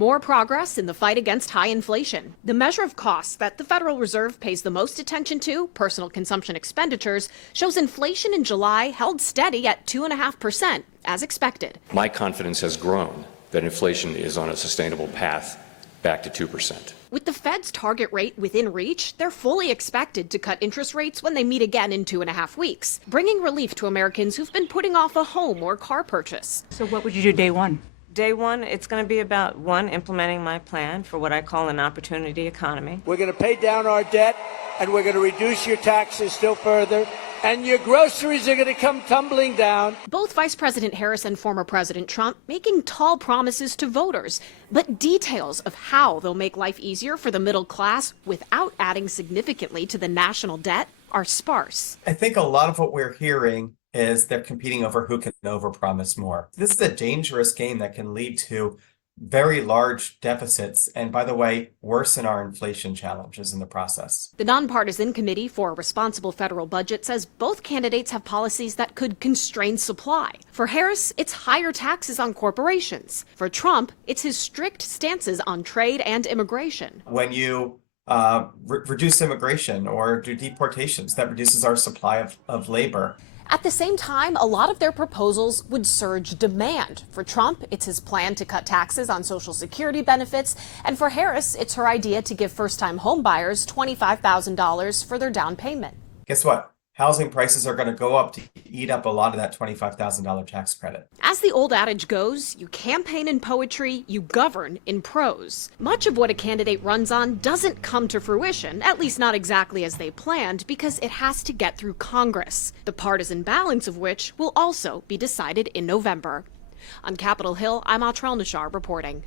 More progress in the fight against high inflation. The measure of costs that the Federal Reserve pays the most attention to, personal consumption expenditures, shows inflation in July held steady at 2.5%, as expected. My confidence has grown that inflation is on a sustainable path back to 2%. With the Fed's target rate within reach, they're fully expected to cut interest rates when they meet again in 2.5 weeks, bringing relief to Americans who've been putting off a home or car purchase. So what would you do day one? Day one, it's going to be about, one, implementing my plan for what I call an opportunity economy. We're going to pay down our debt, and we're going to reduce your taxes still further, and your groceries are going to come tumbling down. Both Vice President Harris and former President Trump making tall promises to voters, but details of how they'll make life easier for the middle class without adding significantly to the national debt are sparse. I think a lot of what we're hearing is they're competing over who can overpromise more. This is a dangerous game that can lead to very large deficits and, by the way, worsen our inflation challenges in the process. The Nonpartisan Committee for a Responsible Federal Budget says both candidates have policies that could constrain supply. For Harris, it's higher taxes on corporations. For Trump, it's his strict stances on trade and immigration. When you reduce immigration or do deportations, that reduces our supply of labor. At the same time, a lot of their proposals would surge demand. For Trump, it's his plan to cut taxes on Social Security benefits. And for Harris, it's her idea to give first-time home buyers $25,000 for their down payment. Guess what? Housing prices are going to go up to eat up a lot of that $25,000 tax credit. As the old adage goes, you campaign in poetry, you govern in prose. Much of what a candidate runs on doesn't come to fruition, at least not exactly as they planned, because it has to get through Congress, the partisan balance of which will also be decided in November. On Capitol Hill, I'm Atrel Nashar reporting.